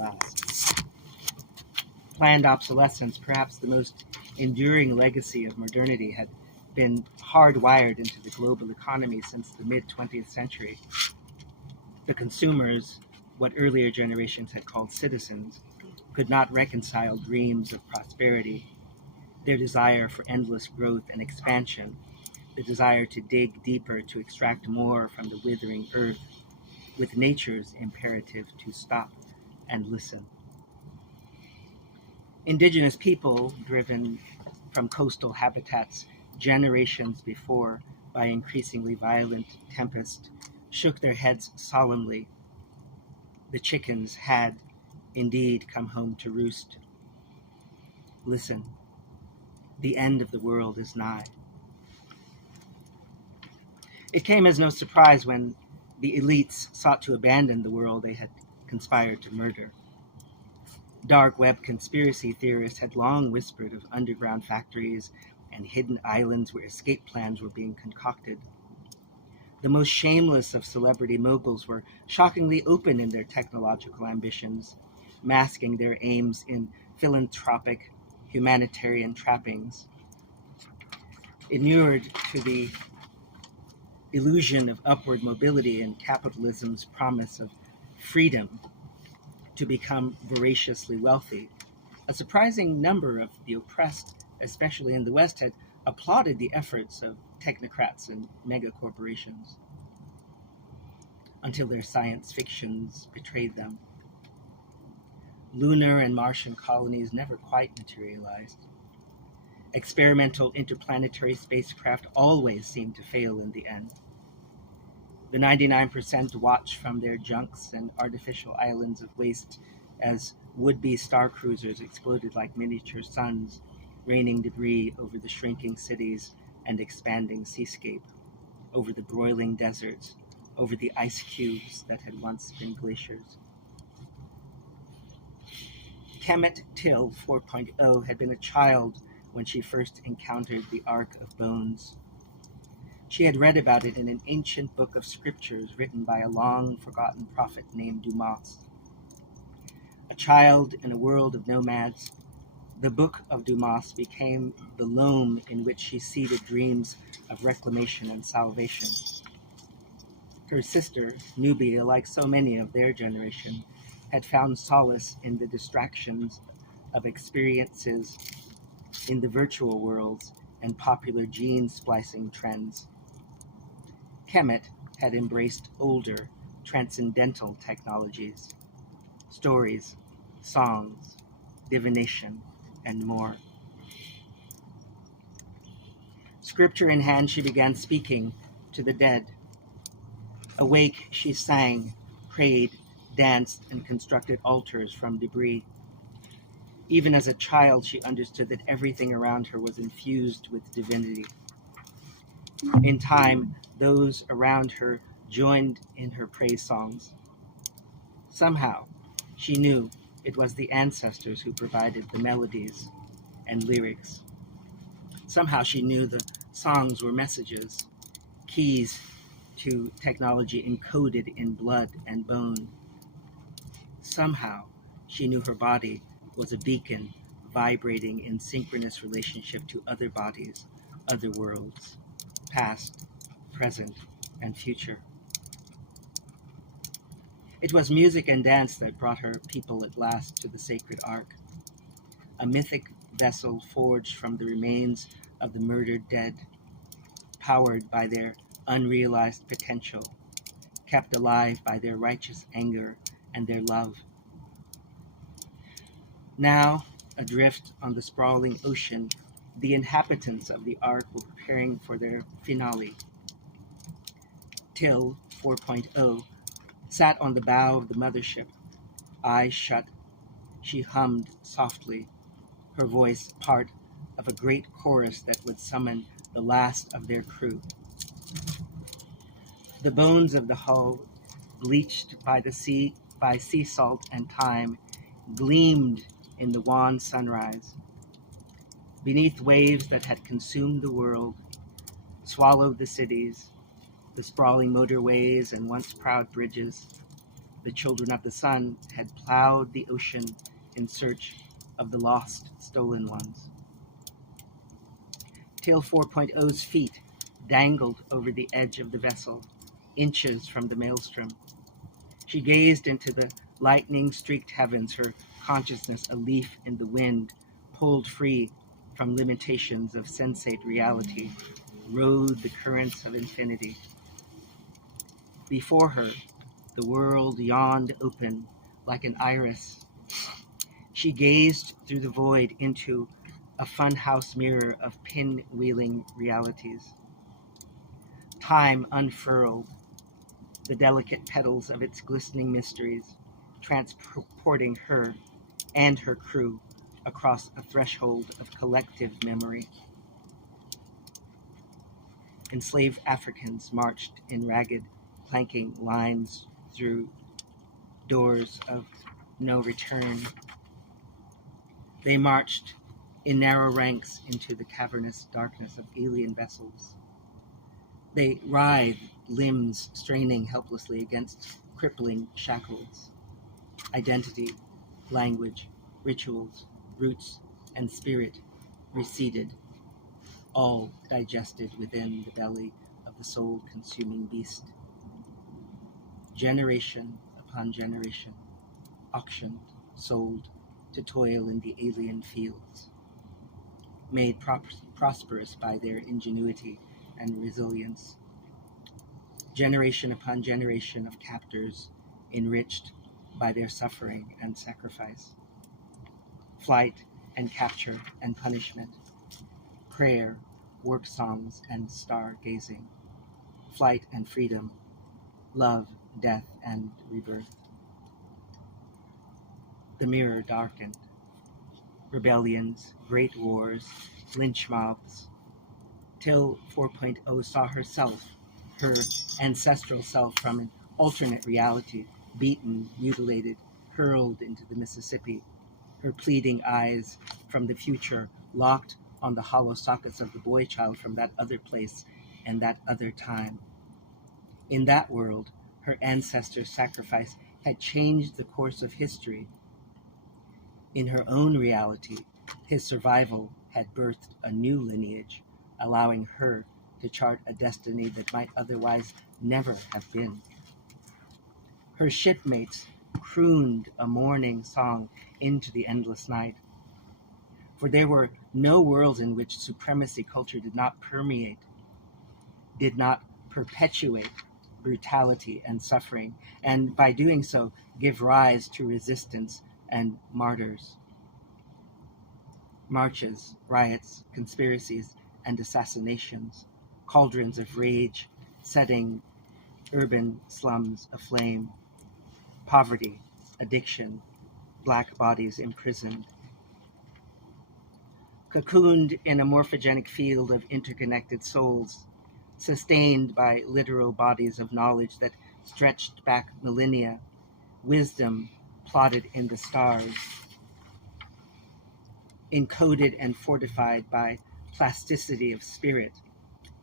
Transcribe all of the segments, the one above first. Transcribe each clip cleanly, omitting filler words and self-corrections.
last. Planned obsolescence, perhaps the most enduring legacy of modernity, had been hardwired into the global economy since the mid-20th century. The consumers, what earlier generations had called citizens, could not reconcile dreams of prosperity, their desire for endless growth and expansion, the desire to dig deeper to extract more from the withering earth, with nature's imperative to stop and listen. Indigenous people, driven from coastal habitats generations before by increasingly violent tempest, shook their heads solemnly. The chickens had indeed come home to roost. Listen, the end of the world is nigh. It came as no surprise when the elites sought to abandon the world they had conspired to murder. Dark web conspiracy theorists had long whispered of underground factories and hidden islands where escape plans were being concocted. The most shameless of celebrity moguls were shockingly open in their technological ambitions, masking their aims in philanthropic, humanitarian trappings. Inured to the illusion of upward mobility and capitalism's promise of freedom to become voraciously wealthy, a surprising number of the oppressed, especially in the West, had applauded the efforts of technocrats and megacorporations until their science fictions betrayed them. Lunar and Martian colonies never quite materialized. Experimental interplanetary spacecraft always seemed to fail in the end. The 99% watch from their junks and artificial islands of waste as would-be star cruisers exploded like miniature suns, raining debris over the shrinking cities and expanding seascape, over the broiling deserts, over the ice cubes that had once been glaciers. Kemet Till 4.0 had been a child when she first encountered the Ark of Bones. She had read about it in an ancient book of scriptures written by a long-forgotten prophet named Dumas. A child in a world of nomads, the book of Dumas became the loam in which she seeded dreams of reclamation and salvation. Her sister, Nubia, like so many of their generation, had found solace in the distractions of experiences in the virtual worlds and popular gene splicing trends. Kemet had embraced older, transcendental technologies, stories, songs, divination, and more. Scripture in hand, she began speaking to the dead. Awake, she sang, prayed, danced, and constructed altars from debris. Even as a child, she understood that everything around her was infused with divinity. In time, those around her joined in her praise songs. Somehow, she knew it was the ancestors who provided the melodies and lyrics. Somehow she knew the songs were messages, keys to technology encoded in blood and bone. Somehow she knew her body was a beacon vibrating in synchronous relationship to other bodies, other worlds, past, present, and future. It was music and dance that brought her people at last to the sacred ark, a mythic vessel forged from the remains of the murdered dead, powered by their unrealized potential, kept alive by their righteous anger and their love. Now, adrift on the sprawling ocean, the inhabitants of the ark were preparing for their finale. Till 4.0 sat on the bow of the mothership, eyes shut. She hummed softly, her voice part of a great chorus that would summon the last of their crew. The bones of the hull, bleached by the sea, by sea salt and time, gleamed in the wan sunrise. Beneath waves that had consumed the world, swallowed the cities, the sprawling motorways and once proud bridges, The children of the sun had plowed the ocean in search of the lost, stolen ones. Till 4.0's feet dangled over the edge of the vessel, inches from the maelstrom. She gazed into the lightning-streaked heavens, her consciousness a leaf in the wind, pulled free from limitations of sensate reality, rode the currents of infinity. Before her, the world yawned open like an iris. She gazed through the void into a funhouse mirror of pinwheeling realities. Time unfurled the delicate petals of its glistening mysteries, transporting her and her crew across a threshold of collective memory. Enslaved Africans marched in ragged, clanking lines through doors of no return. They marched in narrow ranks into the cavernous darkness of alien vessels. They writhed, limbs straining helplessly against crippling shackles. Identity, language, rituals, roots, and spirit receded, all digested within the belly of the soul-consuming beast. Generation upon generation, auctioned, sold, to toil in the alien fields, made prosperous by their ingenuity and resilience. Generation upon generation of captors, enriched by their suffering and sacrifice. Flight and capture and punishment. Prayer, work songs, and stargazing. Flight and freedom. Love, death, and rebirth. The mirror darkened. Rebellions, great wars, lynch mobs, till 4.0 saw herself, her ancestral self from an alternate reality, beaten, mutilated, hurled into the Mississippi, her pleading eyes from the future locked on the hollow sockets of the boy child from that other place and that other time. In that world, her ancestor's sacrifice had changed the course of history. In her own reality, his survival had birthed a new lineage, allowing her to chart a destiny that might otherwise never have been. Her shipmates crooned a mourning song into the endless night, for there were no worlds in which supremacy culture did not permeate, did not perpetuate brutality and suffering, and by doing so, give rise to resistance and martyrs. Marches, riots, conspiracies, and assassinations, cauldrons of rage, setting urban slums aflame, poverty, addiction, black bodies imprisoned. Cocooned in a morphogenic field of interconnected souls, sustained by literal bodies of knowledge that stretched back millennia, wisdom plotted in the stars, encoded and fortified by plasticity of spirit,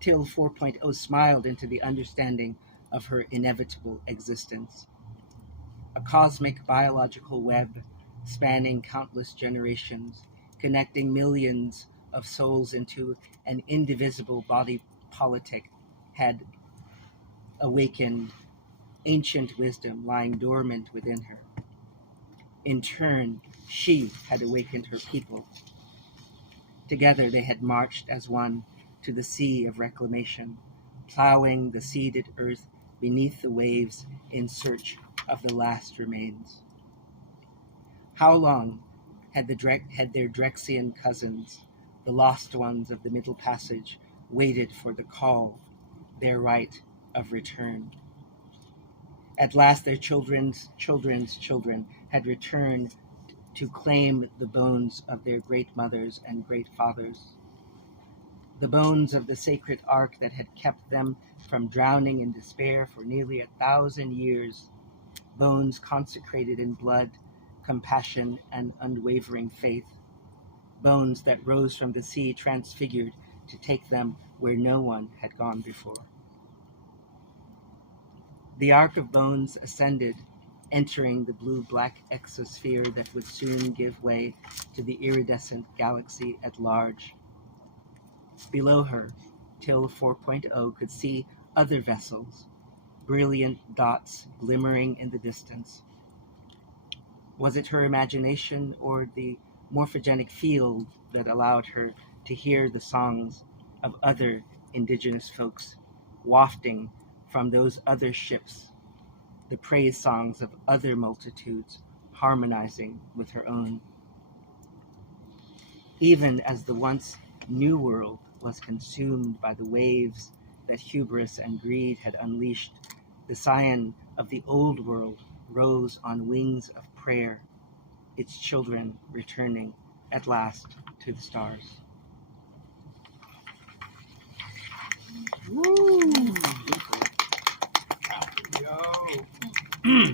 till 4.0 smiled into the understanding of her inevitable existence. A cosmic biological web spanning countless generations, connecting millions of souls into an indivisible body politic, had awakened ancient wisdom lying dormant within her. In turn, she had awakened her people. Together they had marched as one to the sea of reclamation, plowing the seeded earth beneath the waves in search of the last remains. How long had their Drexian cousins, the lost ones of the Middle Passage, waited for the call, their right of return? At last their children's children had returned to claim the bones of their great mothers and great fathers, the bones of the sacred ark that had kept them from drowning in despair for nearly 1,000 years, bones consecrated in blood, compassion, and unwavering faith, bones that rose from the sea transfigured to take them where no one had gone before. The ark of bones ascended entering the blue-black exosphere that would soon give way to the iridescent galaxy at large. Below her, Till 4.0 could see other vessels, brilliant dots glimmering in the distance. Was it her imagination or the morphogenic field that allowed her to hear the songs of other indigenous folks wafting from those other ships, the praise songs of other multitudes harmonizing with her own? Even as the once new world was consumed by the waves that hubris and greed had unleashed, the scion of the old world rose on wings of prayer, its children returning at last to the stars. Woo! Yo.